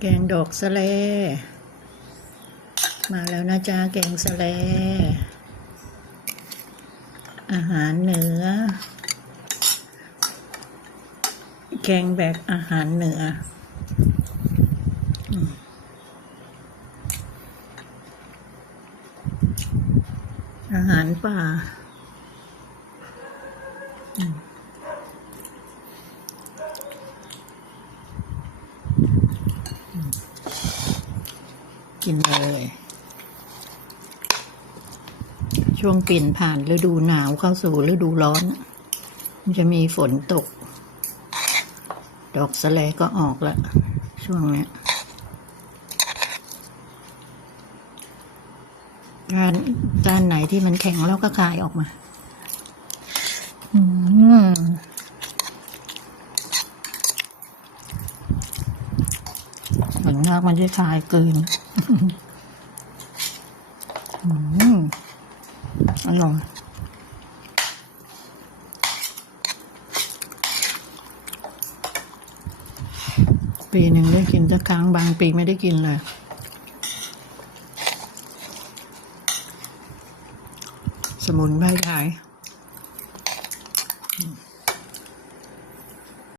แกงดอกสะเล มาแล้วนะจ๊ะแกงสะเล อาหารเหนือ แกงแบบอาหารเหนืออาหารป่า กินเลย ช่วงเปลี่ยนผ่านฤดูหนาวเข้าสู่ฤดูร้อน มันจะมีฝนตก ดอกสะเลก็ออกละ ช่วงนี้ยด้านด้านไหนที่มันแข็งแล้วก็คายออกมา อืมเห มือนมากมันจะคายเกินอืมอร่อยปีหนึ่งได้กินสักครั้งบางปีไม่ได้กินเลย สมุนไพรไทย